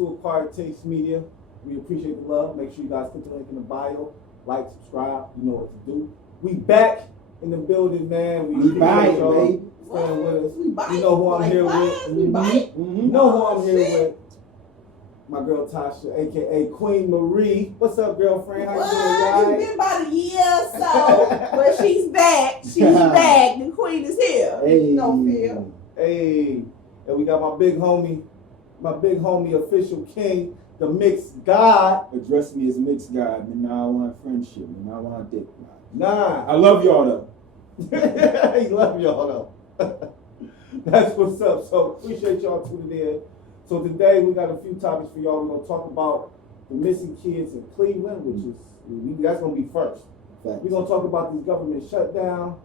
to Acquired Taste Media. We appreciate the love. Make sure you guys click the link in the bio. Like, subscribe. You know what to do. We back in the building, man. We back, y'all baby. staying with us. We bite. You know who I'm like here flies, with. We bite. You know who I'm here Shit. with. My girl Tasha, aka Queen Marie. What's up, girlfriend? How you doing, What? guys? It's been about a year or so, but she's back. She's back. The queen is here. Hey. No fear. Hey, and we got my big homie official king, the mixed god. Address me as mixed God, man. Now I want friendship, man. I want dick. Nah. I love y'all though. He love y'all though. That's what's up. So appreciate y'all tuning in. So today we got a few topics for y'all. We're gonna talk about the missing kids in Cleveland, which is that's gonna be first. Facts. We're gonna talk about this government shutdown.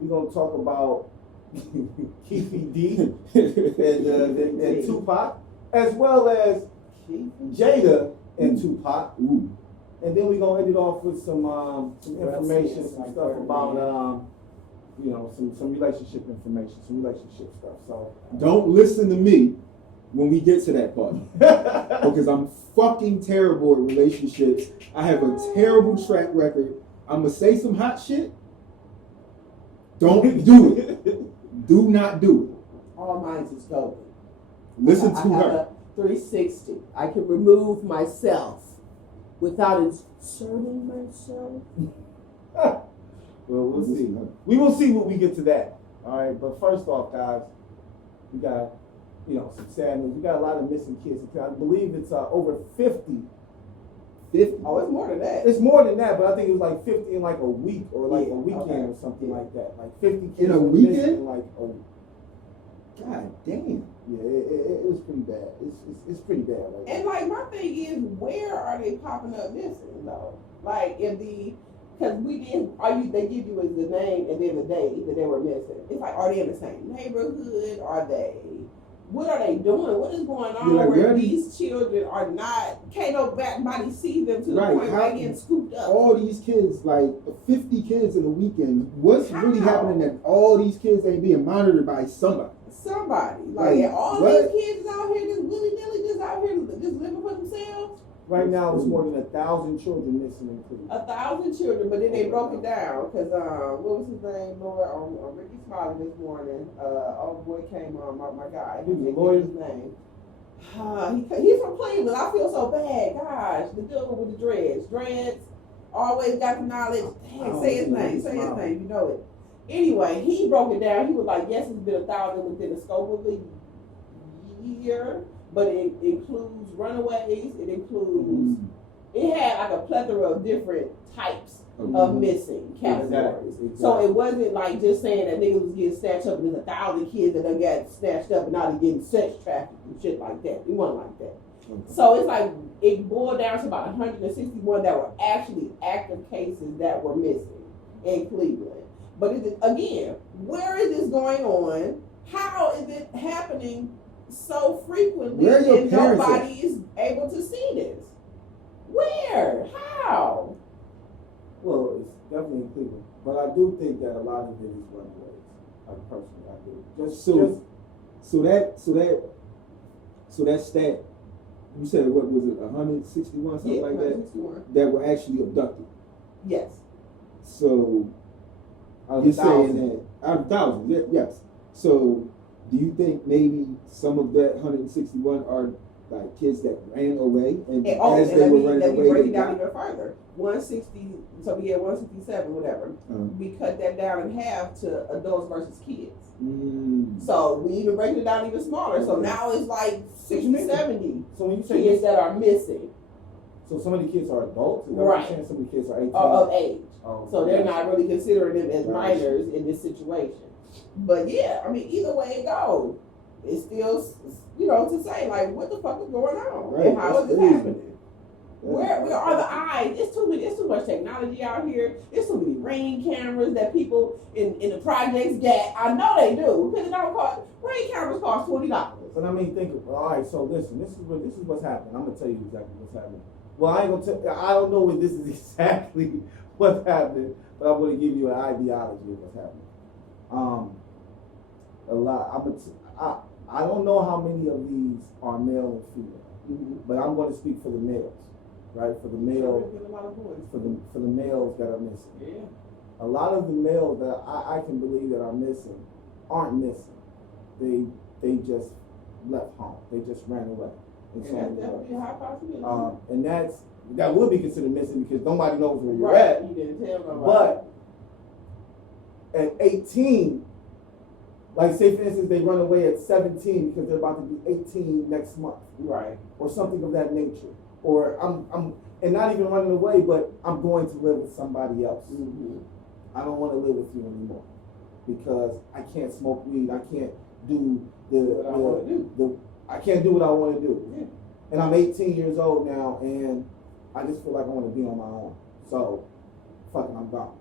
We're gonna talk about Keefy D and Tupac, as well as Jada and Tupac. Ooh. And then we're gonna end it off with some information, some stuff about some relationship information, some relationship stuff. So Don't listen to me when we get to that part. Because I'm fucking terrible at relationships. I have a terrible track record. I'm gonna say some hot shit. Don't do it. Do not do it. All mine is golden. Listen I to have her. a 360. I can remove myself without inserting myself. Well, we'll see. We will see when we get to that. All right. But first off, guys, we got some sad news. We got a lot of missing kids. I believe it's over 50. 50. Oh, it's more than that. It's more than that, but I think it was like 50 in like a week or like a weekend okay. or something like that. Like 50 kids In a were missing weekend? in like a week. God damn. Yeah, it was pretty bad. It's pretty bad. Right And now. like my thing is, where are they popping up missing though? Like if because they give you the name and then the day that they were missing. It's like, are they in the same neighborhood? What are they doing? What is going on like, where these children are not, can't nobody see them to the point where they're getting scooped up? All these kids, like 50 kids in a weekend, what's really How? happening that all these kids ain't being monitored by somebody? Somebody. Like, and all what? these kids is out here just willy-nilly, just out here just living for themselves. Right now, it's more than 1,000 children missing in Cleveland. 1,000 children, but then they broke it down because what was his name, Lord, on Ricky Smiley this morning. Old boy came on, my guy. Who's the Can't lawyer? think of his name. He's from Cleveland. I feel so bad. Gosh, the dude with the dreads, always got the knowledge. Dang, say his name. Say his name. You know it. Anyway, he broke it down. He was like, yes, it's been 1,000 within the scope of the year. But it includes runaways. It includes. It had like a plethora of different types of missing categories. Exactly. So it wasn't like just saying that niggas was getting snatched up and there's 1,000 kids that done got snatched up and now they're getting sex trafficked and shit like that. It wasn't like that. So it's like it boiled down to about 161 that were actually active cases that were missing in Cleveland. But again, where is this going on? How is it happening so frequently and nobody is able to see this? Where? How? Well, it's definitely in Cleveland, but I do think that a lot of it is runaways. Like personally, I do. So that stat, you said what was it, 161, something like that? 161. That were actually abducted. Yes. So you're saying that out of thousands, yes. So do you think maybe some of that 161 are like kids that ran away and as they were running away, break it down even further. 160, so we had 167, whatever. We cut that down in half to adults versus kids. So we even break it down even smaller. So now it's like 60, 70 so when you say kids that are missing. So some of the kids are adults? Is that Right. what you're saying? Some of the kids are 18? Of age. Oh, So they're not really considering them as Right. minors in this situation. But yeah, I mean, either way it goes, it's still, to say, like, what the fuck is going on? Right. And how is this Crazy. happening? Where are the eyes? It's too much technology out here. There's too many ring cameras that people in the projects get. I know they do, because it don't cost, ring cameras cost $20. But I mean, all right, so listen, this is what's happening. I'm going to tell you exactly what's happening. Well, I don't know if this is exactly what's happening, but I'm going to give you an ideology of what's happening. I don't know how many of these are male and female. but I'm going to speak for the males, right? For the male, for the males that are missing. Yeah. A lot of the males that I can believe that are missing aren't missing. They just left home. They just ran away. And that's definitely a high possibility. And that would be considered missing because nobody knows where you're right. at. You didn't tell nobody. But at 18, like say for instance, they run away at 17 because they're about to be 18 next month, right, or something of that nature. Or I'm and not even running away, but I'm going to live with somebody else. I don't want to live with you anymore because I can't smoke weed. I can't do I can't do what I want to do. Yeah. And I'm 18 years old now, and I just feel like I want to be on my own. So, fucking, I'm gone.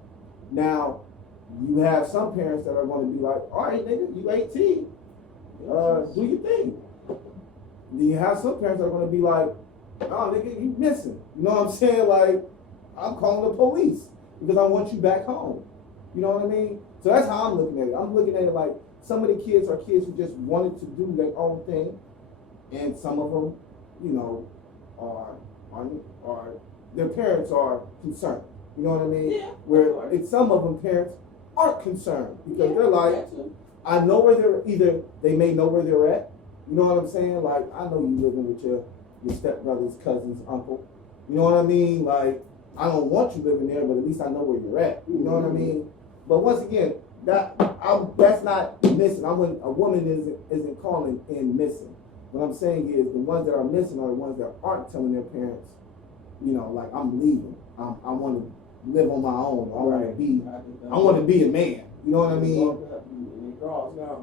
Now, you have some parents that are going to be like, all right, nigga, you 18. Do your thing. Then you have some parents that are going to be like, oh, nigga, you missing. You know what I'm saying? Like, I'm calling the police because I want you back home. You know what I mean? So that's how I'm looking at it. I'm looking at it like some of the kids are kids who just wanted to do their own thing, and some of them, you know, are their parents are concerned. You know what I mean? Yeah. Where it's some of them parents aren't concerned because they're like, I know where they may know where they're at. You know what I'm saying? Like, I know you living with your stepbrother's cousin's uncle. You know what I mean? Like, I don't want you living there, but at least I know where you're at. You know what I mean? But once again, that's not missing. A woman isn't calling in missing. What I'm saying is the ones that are missing are the ones that aren't telling their parents, you know, like, I'm leaving. I want to live on my own. I want to be a man. You know what I mean? That's all they had.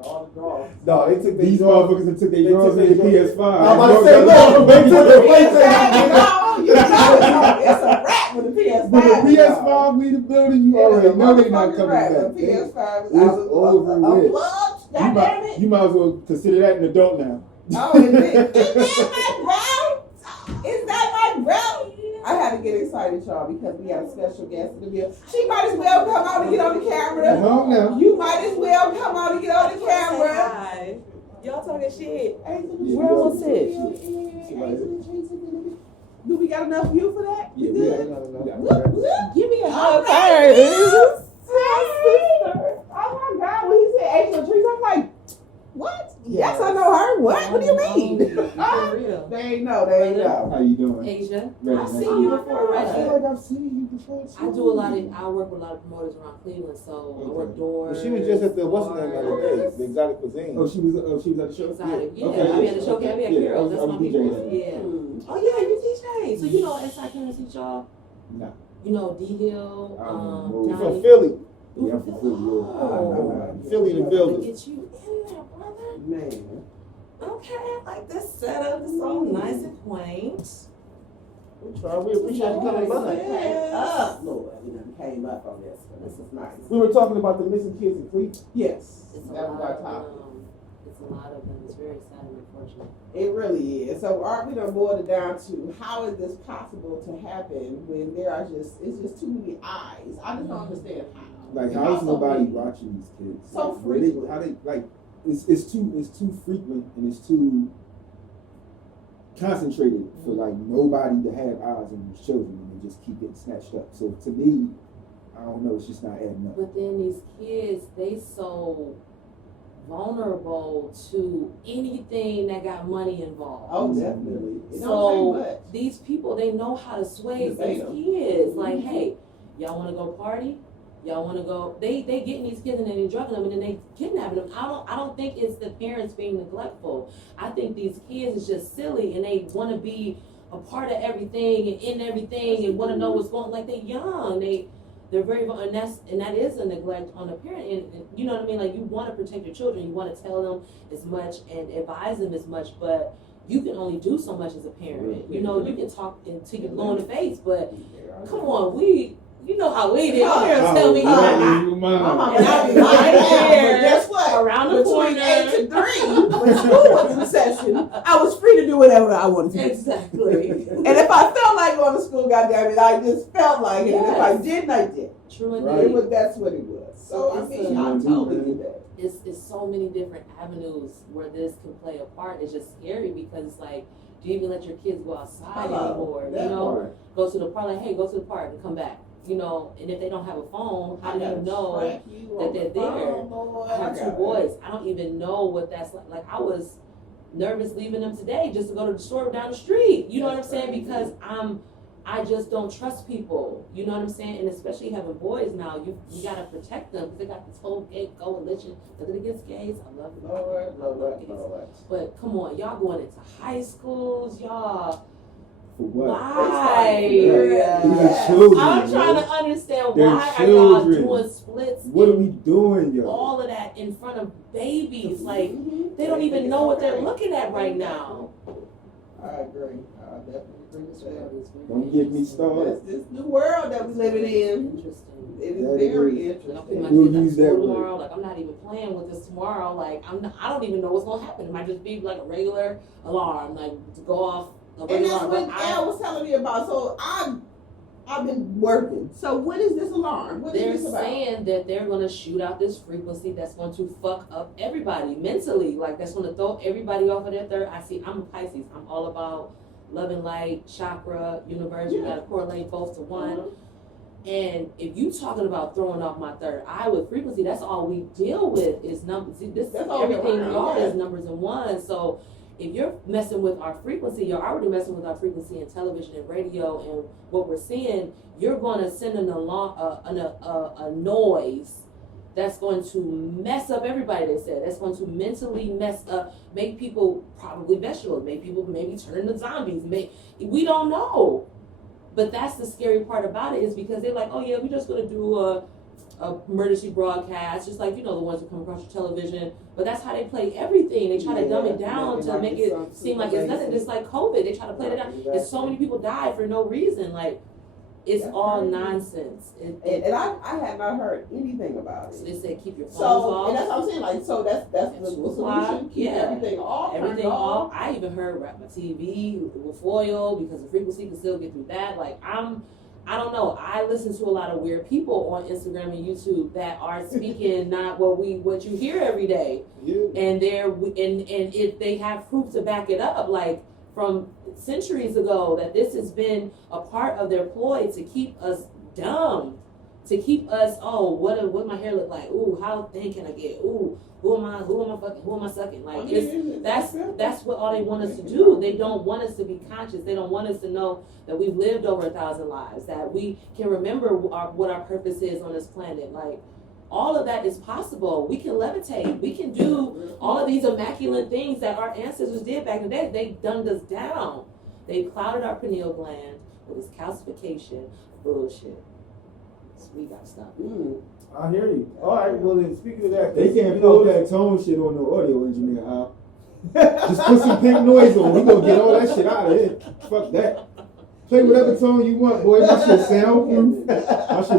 All the draws. No, they took these motherfuckers that took their drawers in the PS5. I'm about to say, no, they took the PlayStation. You know, it's a wrap with the PS5. When the PS5 leave the building, you already know they're not coming back. The PS5 is over with. God damn it. You might as well consider that an adult now. Oh, is that my bro? Is that my bro? I had to get excited, y'all, because we have a special guest in the building. She might as well come on and get on the camera. Come on now. You might as well come on and get on the camera. Hi. Y'all talking shit. Where was it? Do we got enough view for that? Yeah, we got enough. Give me a hug first. Oh my God, when he said Angel Trees, I'm like, what? Yes, I know her. What do you mean? For real. They ain't know. How you doing? Asia, Reggie, I've nice seen to you meet before, I feel Reggie. like I've seen you before. I work with a lot of promoters around Cleveland, so I work doors. Well, she was just at the what's the name the other day? The Exotic Cuisine. Oh, she was at the show? Exotic, yeah. Okay. I be at the show, I be at Carol. That's my people. DJing. Yeah. Oh yeah, you DJ. So you know inside Kansas, y'all. No. You know D Hill, You from Philly? Yeah, I'm from Philly. Philly in the building. Get you in there, brother. Man. Okay, I like this setup. It's so nice and quaint. We appreciate you coming by. Lord, you know, came up on this, but this is nice. We were talking about the missing kids in Cleveland. Yes, It's a that was lot our of topic. them. It's a lot of them. It's very sad and unfortunate. It really is. So, Art, we done boiled it down to how is this possible to happen when it's just too many eyes. I just don't understand how. Like, how is nobody watching these kids? So Like, frequent. how they like? It's too frequent and it's too concentrated for like nobody to have eyes on these children and they just keep getting snatched up. So to me, I don't know. It's just not adding up. But then these kids, they so vulnerable to anything that got money involved. Oh, definitely. It don't So take much. these people, they know how to sway these Debate 'em. kids. Like, hey, y'all want to go party? Y'all want to go? They getting these kids and then they drugging them and then they kidnapping them. I don't think it's the parents being neglectful. I think these kids is just silly and they want to be a part of everything and in everything and want to know what's going. Like they're young. They're very and that is a neglect on the parent. And you know what I mean? Like you want to protect your children. You want to tell them as much and advise them as much, but you can only do so much as a parent. You know, you can talk until you blow in the face, but come on, you know how we did. Oh, tell me And I'll be lying. But guess what? around the Between corner. 8 to 3, when school was in session, I was free to do whatever I wanted to do. Exactly. And if I felt like going to school, goddamn it, I just felt like it. And if I didn't, I did. True Right. indeed. That's what it was. So I mean, I totally get that. It's so many different avenues where this can play a part. It's just scary because it's like, do you even let your kids go outside anymore? You know, go to the park, like, hey, go to the park and come back. You know, and if they don't have a phone, how do you know that they're there? I have 2 boys. I don't even know what that's like. Like, I was nervous leaving them today just to go to the store down the street. You know what I'm saying? Because I just don't trust people. You know what I'm saying? And especially having boys now, you gotta protect them because they got this whole gay coalition. Nothing against gays. I love them. But come on, y'all going into high schools, y'all. For what? Why? These are children. I'm trying to understand They're why are y'all children. doing splits? What are we doing, yo? All of that in front of babies, like they don't even know what they're looking at right now. I agree. I definitely agree with that. Don't get me started. That's this new world that we're living in. Interesting. It is That very is. Like, I'm putting my We'll kids at use that school word. tomorrow. Like, I'm not even playing with this tomorrow. Like, I don't even know what's gonna happen. It might just be like a regular alarm, like to go off. And that's what Al was telling me about. So I've been working. So what is this alarm? What is They're this about? saying that they're gonna shoot out this frequency that's going to fuck up everybody mentally. Like, that's gonna throw everybody off of their third. I'm a Pisces. I'm all about love and light, chakra, universe. You gotta correlate both to one. And if you talking about throwing off my third eye with frequency, that's all we deal with is numbers. See, this That's all everything we're we are around, is numbers and ones. So if you're messing with our frequency, you're already messing with our frequency in television and radio and what we're seeing. You're going to send an alarm, a noise that's going to mess up everybody. They said that's going to mentally mess up, make people probably vegetables, make people maybe turn into zombies. We don't know. But that's the scary part about it is because they're like, oh yeah, we're just gonna do a emergency broadcast, just like, you know, the ones that come across your television. But that's how they play everything. They try to dumb it down to make it seem like it's nothing. Just like COVID, they try to play it down. And so many people died for no reason. Like, it's all nonsense. And I had not heard anything about it. So they said keep your phones So off. and that's what I'm saying. Like, so that's the solution. Keep everything off. Everything off. I even heard wrap my TV with foil because the frequency can still get through that. Like, I don't know. I listen to a lot of weird people on Instagram and YouTube that are speaking not what you hear every day. Yeah. And if they have proof to back it up, like from centuries ago, that this has been a part of their ploy to keep us dumb, to keep us, what my hair look like? Ooh, how thin can I get? Ooh, who am I sucking? Like, that's what all they want us to do. They don't want us to be conscious. They don't want us to know that we've lived over 1,000 lives, that we can remember what our purpose is on this planet. Like, all of that is possible. We can levitate. We can do all of these immaculate things that our ancestors did back in the day. They dumbed us down. They clouded our pineal gland with this calcification bullshit. So we gotta stop it. I hear you. All right, well then, speaking of that, They can't pull that tone shit on the audio engineer, Al. Just put some pink noise on. We gonna get all that shit out of here. Fuck that. Play whatever tone you want, boy. My shit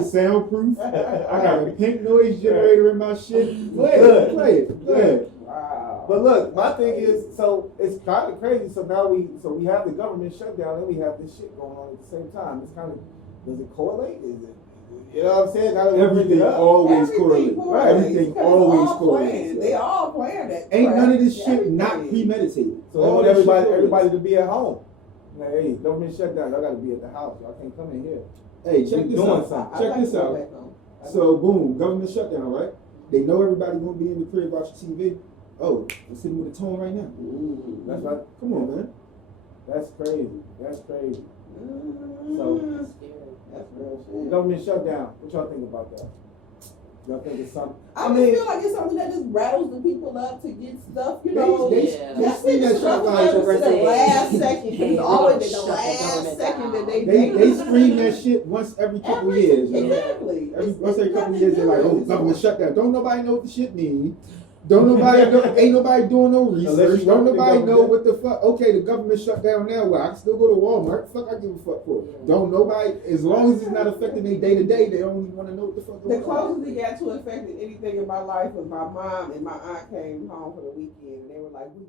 soundproof. I got a pink noise generator in my shit. Play it. Wow. But look, my thing is, so it's kind of crazy. So now we have the government shutdown and we have this shit going on at the same time. It's kind of, does it correlate? Is it? You know what I'm saying? Everything always correlates. Right. Everything always correlates. They all plan that. Ain't none of this shit not premeditated. So they want everybody to be at home. Like, hey, government shutdown. Y'all got to be at the house. Y'all can't come in here. Hey, check this doing out. something. Check this out. So boom, government shutdown, right? They know everybody gonna be in the crib watching TV. Oh, let's hit them with a tone right now. That's right. Come on, man. That's crazy. So that's real shit. government shutdown. What y'all think about that? Y'all think it's something? I feel like it's something that just rattles the people up to get stuff, you know. They scream that shit like to the last second. It's always the last second that they scream that shit once every couple years. You know? Exactly. Once every couple years, they're like, "Oh, government shutdown." Don't nobody know what the shit means. Ain't nobody doing no research. you Don't work for the nobody know government. what the fuck. Okay, the government shut down now. Well, I can still go to Walmart. Fuck, I give a fuck for. Don't nobody. As long as it's not affecting their day to day, they don't even want to know what the fuck. The closest it got to affecting anything in my life was my mom and my aunt came home for the weekend, and they were like, "We